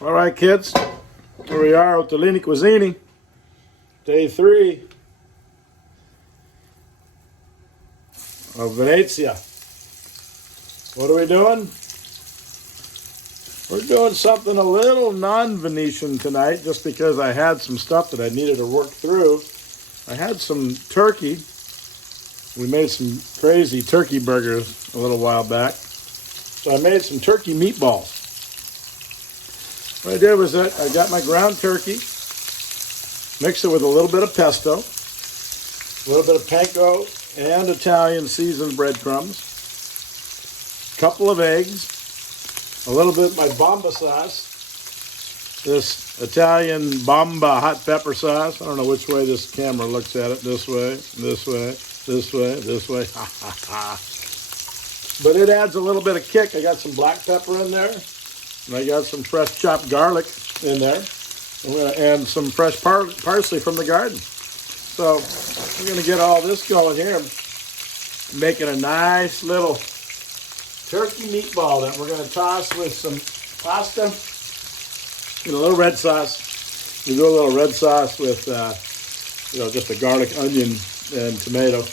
All right, kids, here we are with Tellini Cuisine, day 3 of Venezia. What are we doing? We're doing something a little non-Venetian tonight just because I had some stuff that I needed to work through. I had some turkey. We made some crazy turkey burgers a little while back. So I made some turkey meatballs. What I did was that I got my ground turkey, mixed it with a little bit of pesto, a little bit of panko and Italian seasoned breadcrumbs, a couple of eggs, a little bit of my bomba sauce, this Italian bomba hot pepper sauce. I don't know which way this camera looks at it, this way, this way, this way, this way. But it adds a little bit of kick. I got some black pepper in there. And I got some fresh chopped garlic in there and some fresh parsley from the garden. So we're going to get all this going here, making a nice little turkey meatball that we're going to toss with some pasta and a little red sauce. We do a little red sauce with, just a garlic, onion, and tomato.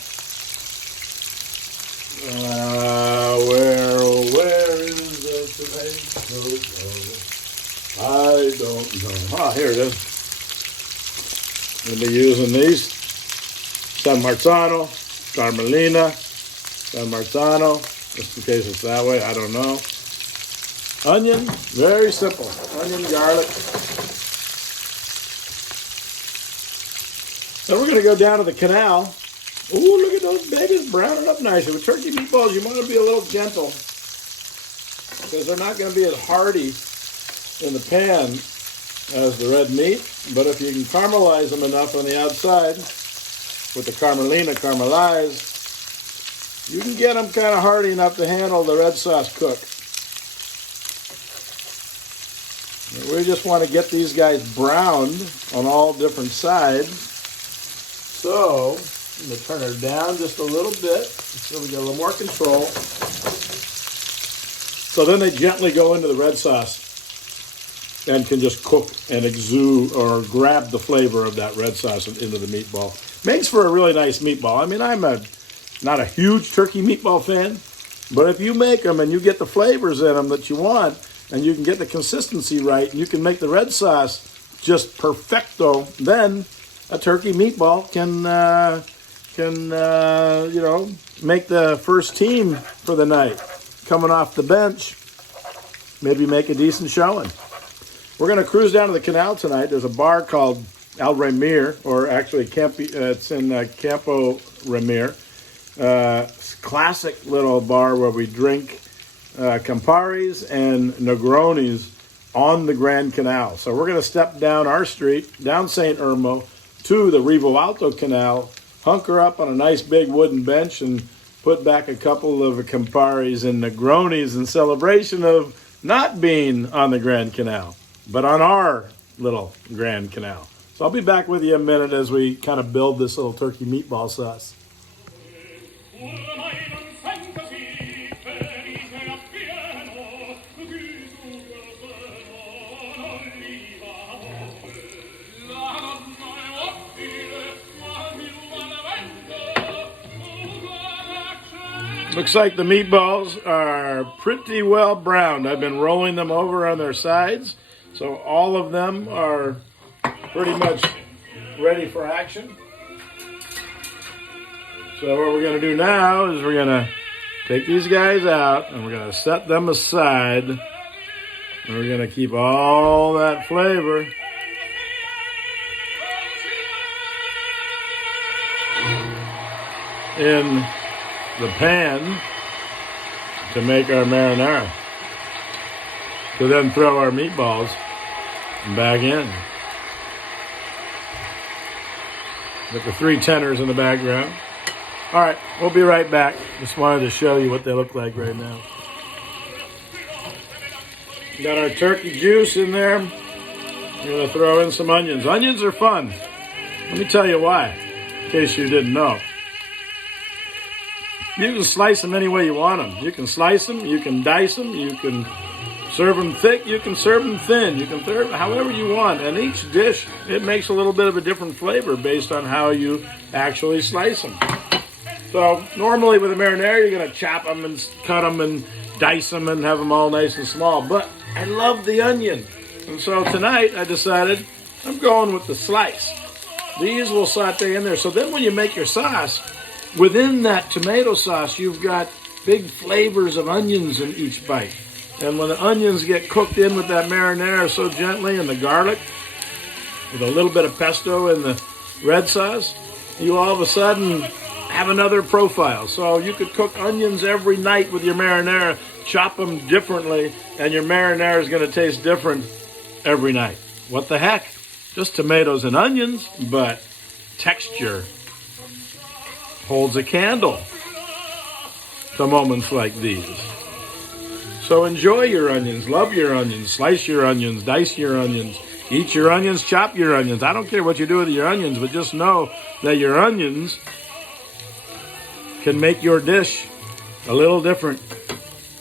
Where is the tomato? I don't know. Ah, here it is. I'm going to be using these. San Marzano, Carmelina, San Marzano, just in case it's that way, I don't know. Onion, very simple. Onion, garlic. Then we're going to go down to the canal. Ooh, look at those babies browning up nicely. With turkey meatballs, you want to be a little gentle because they're not going to be as hearty in the pan as the red meat. But if you can caramelize them enough on the outside with the Carmelina caramelized, you can get them kind of hearty enough to handle the red sauce cook. We just want to get these guys browned on all different sides. So I'm going to turn her down just a little bit so we get a little more control. So then they gently go into the red sauce and can just cook and exude or grab the flavor of that red sauce into the meatball. Makes for a really nice meatball. I mean, I'm not a huge turkey meatball fan, but if you make them and you get the flavors in them that you want and you can get the consistency right and you can make the red sauce just perfecto, then a turkey meatball can make the first team for the night. Coming off the bench, maybe make a decent showing. We're going to cruise down to the canal tonight. There's a bar called El Remir, or actually it's in Campo Remir. Classic little bar where we drink Camparis and Negronis on the Grand Canal. So we're going to step down our street, down St. Ermo, to the Rivo Alto Canal, hunker up on a nice big wooden bench and put back a couple of Camparis and Negronis in celebration of not being on the Grand Canal, but on our little Grand Canal. So I'll be back with you in a minute as we kind of build this little turkey meatball sauce. Looks like the meatballs are pretty well browned. I've been rolling them over on their sides, so all of them are pretty much ready for action. So what we're going to do now is we're going to take these guys out and we're going to set them aside. And we're going to keep all that flavor in the pan to make our marinara, to then throw our meatballs back in. With the 3 tenors in the background. All right, we'll be right back. Just wanted to show you what they look like right now. Got our turkey juice in there. We're going to throw in some onions. Onions are fun. Let me tell you why, in case you didn't know. You can slice them any way you want them. You can slice them, you can dice them, you can Serve them thick, you can serve them thin. You can serve however you want. And each dish, it makes a little bit of a different flavor based on how you actually slice them. So normally with a marinara, you're going to chop them and cut them and dice them and have them all nice and small. But I love the onion. And so tonight I decided I'm going with the slice. These will saute in there. So then when you make your sauce, within that tomato sauce, you've got big flavors of onions in each bite. And when the onions get cooked in with that marinara so gently and the garlic, with a little bit of pesto and the red sauce, you all of a sudden have another profile. So you could cook onions every night with your marinara, chop them differently, and your marinara is going to taste different every night. What the heck? Just tomatoes and onions, but texture holds a candle to moments like these. So enjoy your onions, love your onions, slice your onions, dice your onions, eat your onions, chop your onions. I don't care what you do with your onions, but just know that your onions can make your dish a little different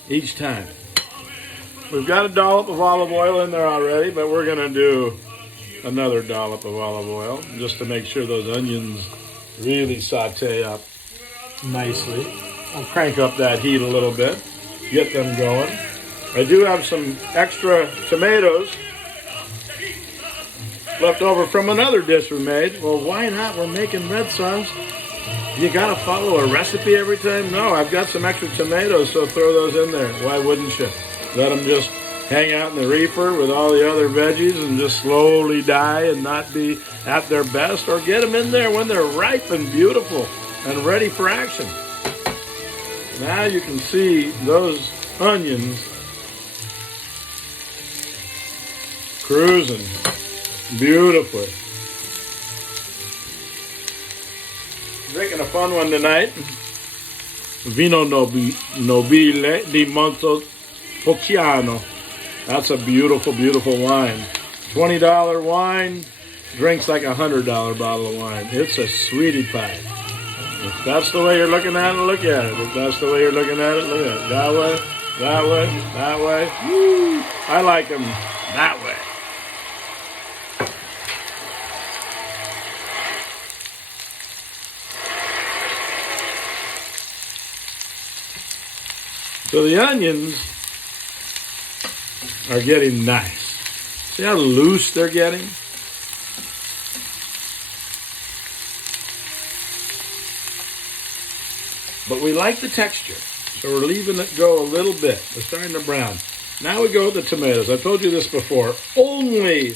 each time. We've got a dollop of olive oil in there already, but we're going to do another dollop of olive oil just to make sure those onions really saute up nicely. I'll crank up that heat a little bit. Get them going. I do have some extra tomatoes left over from another dish we made. Well, why not? We're making red sauce. You gotta follow a recipe every time? No, I've got some extra tomatoes, so throw those in there. Why wouldn't you? Let them just hang out in the reefer with all the other veggies and just slowly die and not be at their best, or get them in there when they're ripe and beautiful and ready for action. Now you can see those onions cruising beautifully. Drinking a fun one tonight. Vino Nobile di Montepulciano. That's a beautiful, beautiful wine. $20 wine, drinks like $100 bottle of wine. It's a sweetie pie. If that's the way you're looking at it, look at it. If that's the way you're looking at it, look at it. That way, that way, that way. Woo! I like them that way. So the onions are getting nice. See how loose they're getting? But we like the texture, so we're leaving it go a little bit. We're starting to brown. Now we go with the tomatoes. I've told you this before. Only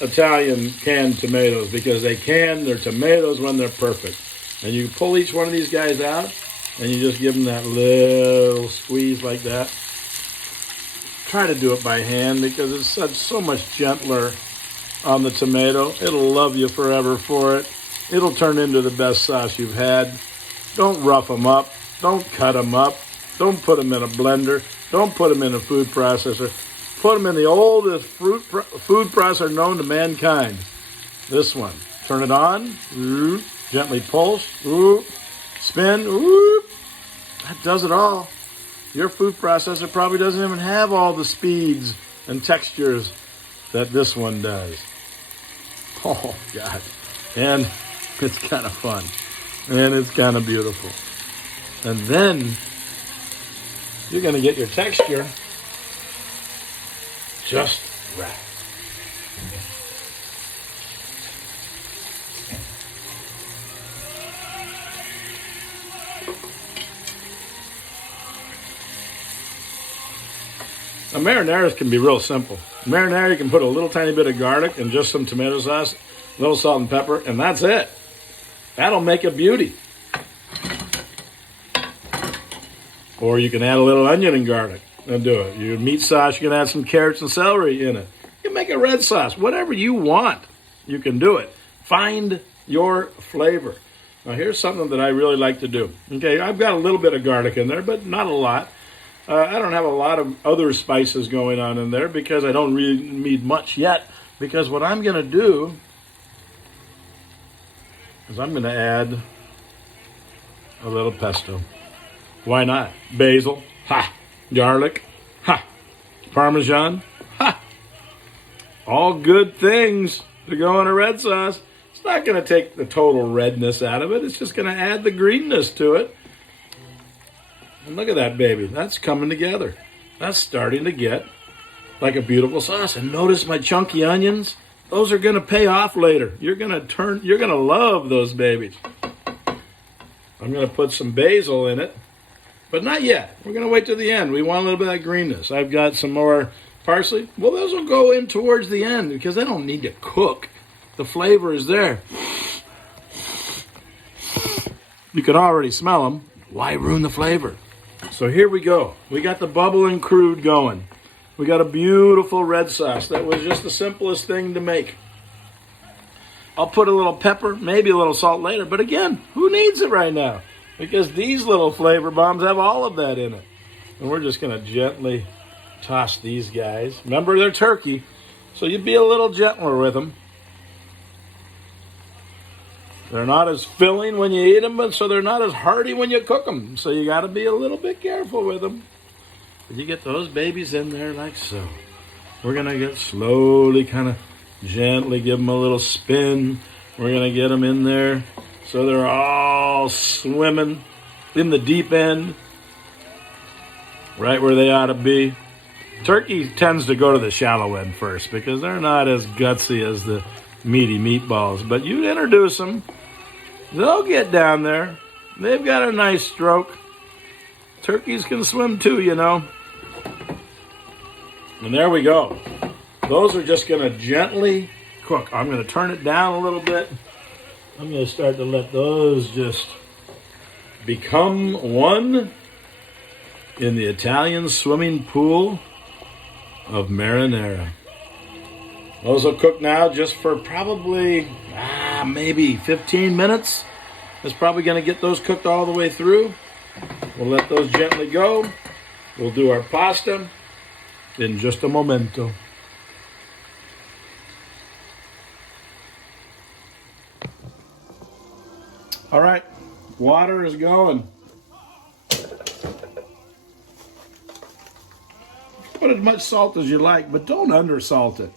Italian canned tomatoes, because they can their tomatoes when they're perfect. And you pull each one of these guys out, and you just give them that little squeeze like that. Try to do it by hand, because it's so much gentler on the tomato. It'll love you forever for it. It'll turn into the best sauce you've had. Don't rough them up. Don't cut them up. Don't put them in a blender. Don't put them in a food processor. Put them in the oldest food processor known to mankind. This one. Turn it on. Ooh. Gently pulse. Ooh. Spin. Ooh. That does it all. Your food processor probably doesn't even have all the speeds and textures that this one does. Oh, God. And it's kind of fun. And it's kind of beautiful. And then you're going to get your texture just right. Now, marinaras can be real simple. Marinara, you can put a little tiny bit of garlic and just some tomato sauce, a little salt and pepper, and that's it. That'll make a beauty. Or you can add a little onion and garlic and do it. Your meat sauce, you can add some carrots and celery in it. You can make a red sauce. Whatever you want, you can do it. Find your flavor. Now, here's something that I really like to do. Okay, I've got a little bit of garlic in there, but not a lot. I don't have a lot of other spices going on in there because I don't really need much yet. Because what I'm going to do is I'm going to add a little pesto. Why not? Basil, ha. Garlic, ha. Parmesan. Ha! All good things to go in a red sauce. It's not going to take the total redness out of it. It's just going to add the greenness to it. And look at that, baby. That's coming together. That's starting to get like a beautiful sauce. And notice my chunky onions. Those are going to pay off later. You're going to love those babies. I'm going to put some basil in it, but not yet. We're going to wait till the end. We want a little bit of that greenness. I've got some more parsley. Well, those will go in towards the end because they don't need to cook. The flavor is there. You can already smell them. Why ruin the flavor? So here we go. We got the bubbling crude going. We got a beautiful red sauce. That was just the simplest thing to make. I'll put a little pepper, maybe a little salt later. But again, who needs it right now? Because these little flavor bombs have all of that in it. And we're just going to gently toss these guys. Remember, they're turkey, so you'd be a little gentler with them. They're not as filling when you eat them, but so they're not as hearty when you cook them. So you got to be a little bit careful with them. But you get those babies in there like so. We're going to get slowly, kind of gently give them a little spin. We're going to get them in there so they're all swimming in the deep end, right where they ought to be. Turkey tends to go to the shallow end first because they're not as gutsy as the meaty meatballs. But you introduce them, they'll get down there. They've got a nice stroke. Turkeys can swim too, you know. And there we go. Those are just going to gently cook. I'm going to turn it down a little bit. I'm going to start to let those just become one in the Italian swimming pool of marinara. Those will cook now just for probably maybe 15 minutes. It's probably going to get those cooked all the way through. We'll let those gently go. We'll do our pasta in just a momento. All right, water is going. Put as much salt as you like, but don't undersalt it.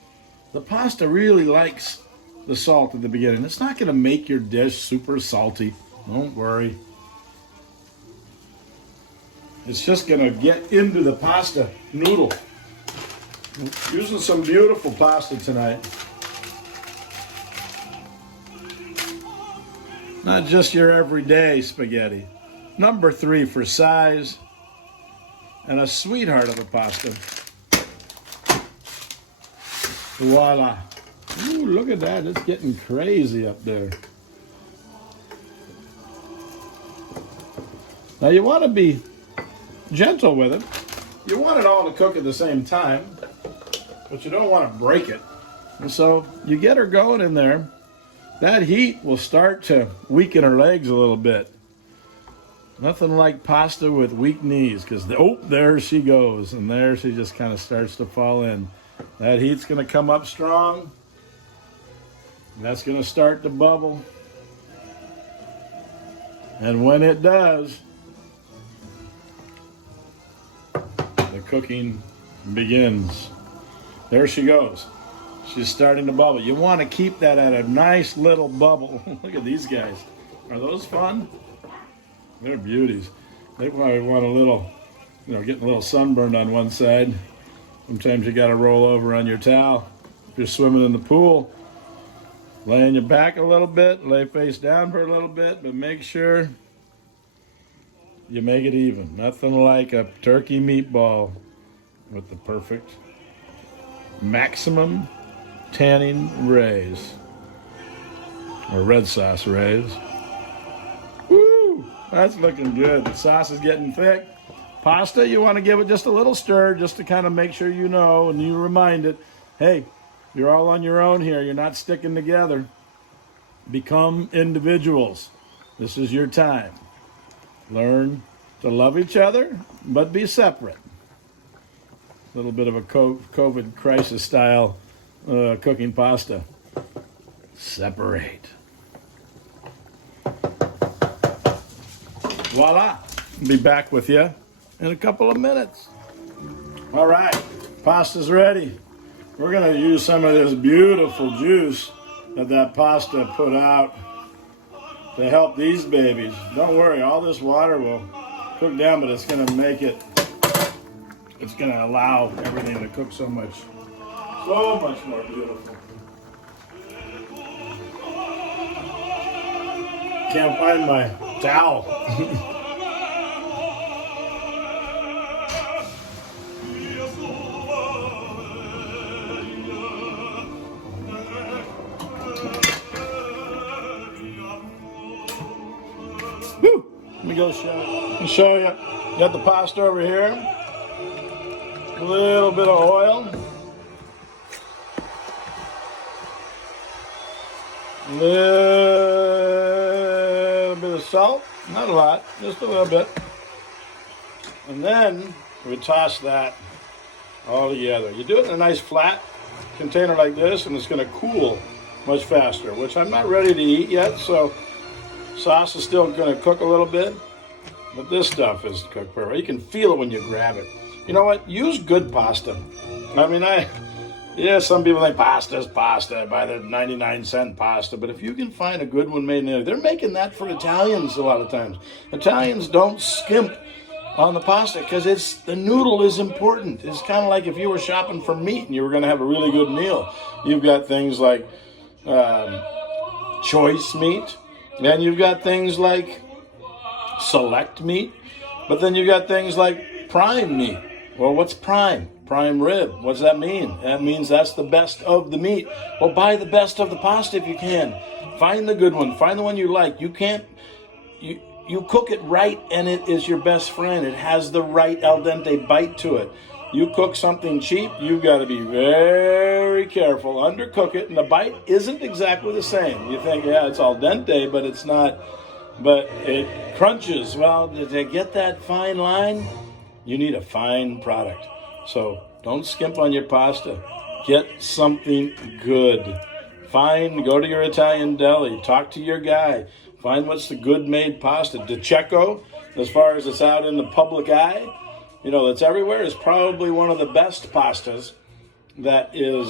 The pasta really likes the salt at the beginning. It's not going to make your dish super salty. Don't worry. It's just going to get into the pasta noodle. Using some beautiful pasta tonight. Not just your everyday spaghetti. Number 3 for size. And a sweetheart of a pasta. Voila. Ooh, look at that. It's getting crazy up there. Now you want to be gentle with it. You want it all to cook at the same time, but you don't want to break it. And so you get her going in there. That heat will start to weaken her legs a little bit. Nothing like pasta with weak knees, because there she goes, and there she just kind of starts to fall in. That heat's going to come up strong. And that's going to start to bubble. And when it does, the cooking begins. There she goes. She's starting to bubble. You want to keep that at a nice little bubble. Look at these guys. Are those fun? They're beauties. They probably want a little, getting a little sunburned on one side. Sometimes you got to roll over on your towel. If you're swimming in the pool, laying your back a little bit, lay face down for a little bit, but make sure you make it even. Nothing like a turkey meatball with the perfect maximum tanning rays, or red sauce rays. Woo! That's looking good. The sauce is getting thick. Pasta, you want to give it just a little stir, just to kind of make sure you know, and you remind it, hey, you're all on your own here. You're not sticking together. Become individuals. This is your time. Learn to love each other, but be separate. A little bit of a COVID crisis style cooking pasta. Separate. Voila. Be back with you in a couple of minutes. All right. Pasta's ready. We're going to use some of this beautiful juice that pasta put out to help these babies. Don't worry, all this water will cook down, but it's going to make it, it's going to allow everything to cook so much more beautiful. Can't find my towel. Woo! Let me go show you. Got the pasta over here. A little bit of oil. A little bit of salt. Not a lot, just a little bit. And then we toss that all together. You do it in a nice flat container like this, and it's going to cool much faster, which I'm not ready to eat yet, so sauce is still going to cook a little bit, but this stuff is cooked perfect. You can feel it when you grab it. You know what? Use good pasta. I mean, some people think pasta's pasta, buy the 99-cent pasta, but if you can find a good one made in Italy, they're making that for Italians a lot of times. Italians don't skimp on the pasta because the noodle is important. It's kind of like if you were shopping for meat and you were going to have a really good meal. You've got things like choice meat, and you've got things like select meat, but then you've got things like prime meat. Well, what's prime? Prime rib. What does that mean? That means that's the best of the meat. Well, buy the best of the pasta if you can. Find the good one. Find the one you like. You cook it right and it is your best friend. It has the right al dente bite to it. You cook something cheap, you've got to be very careful. Undercook it, and the bite isn't exactly the same. You think, yeah, it's al dente, but it's not. But it crunches. Well, to get that fine line, you need a fine product. So don't skimp on your pasta. Get something good. Go to your Italian deli. Talk to your guy. Find what's the good made pasta. De Cecco, as far as it's out in the public eye, that's everywhere, is probably one of the best pastas that is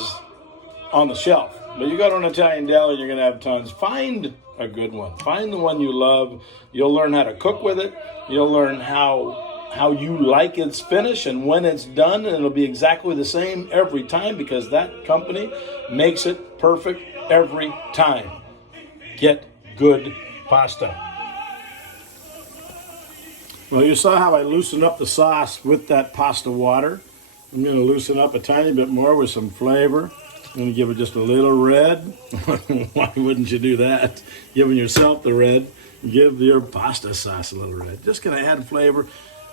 on the shelf. But you go to an Italian deli, you're going to have tons. Find a good one. Find the one you love. You'll learn how to cook with it. You'll learn how you like its finish and when it's done, and it'll be exactly the same every time because that company makes it perfect every time. Get good pasta. Well, you saw how I loosened up the sauce with that pasta water. I'm going to loosen up a tiny bit more with some flavor. I'm going to give it just a little red. Why wouldn't you do that? Giving yourself the red. Give your pasta sauce a little red. Just going to add flavor.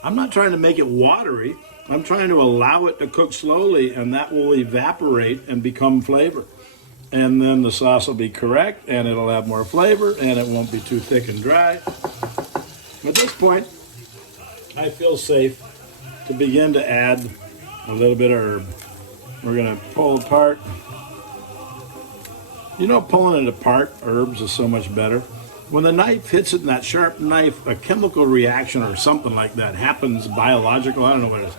I'm not trying to make it watery. I'm trying to allow it to cook slowly, and that will evaporate and become flavor. And then the sauce will be correct, and it'll have more flavor, and it won't be too thick and dry. At this point, I feel safe to begin to add a little bit of herb. We're going to pull apart. Pulling it apart, herbs is so much better. When the knife hits it in that sharp knife, a chemical reaction or something like that happens, biological, I don't know what it is,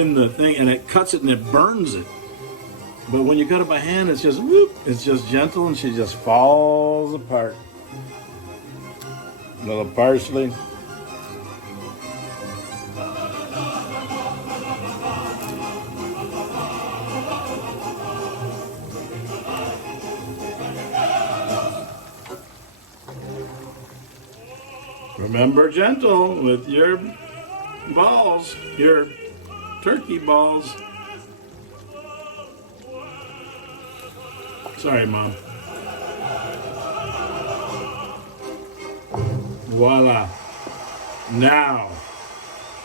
in the thing, and it cuts it and it burns it. But when you cut it by hand, it's just whoop, it's just gentle, and she just falls apart. A little parsley. Remember, gentle with your balls, your turkey balls. Sorry, Mom. Voila. Now,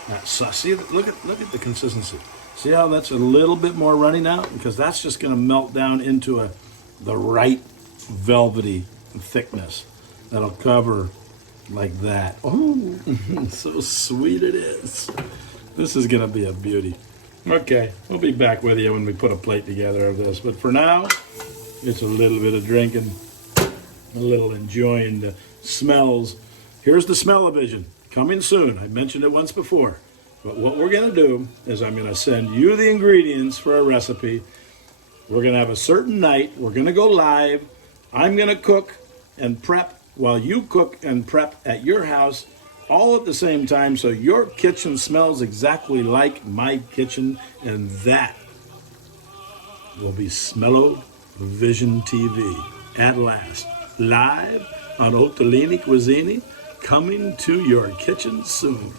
that sauce. See, look at the consistency. See how that's a little bit more runny now? Because that's just going to melt down into the right velvety thickness that'll cover like that. Oh, so sweet it is. This is going to be a beauty. Okay, we'll be back with you when we put a plate together of this. But for now, it's a little bit of drinking, a little enjoying the smells. Here's the smell-o-vision coming soon. I mentioned it once before. But what we're going to do is I'm going to send you the ingredients for a recipe. We're going to have a certain night. We're going to go live. I'm going to cook and prep while you cook and prep at your house all at the same time, so your kitchen smells exactly like my kitchen, and that will be Smello Vision TV at last, live on Ottolini Cuisine, coming to your kitchen soon.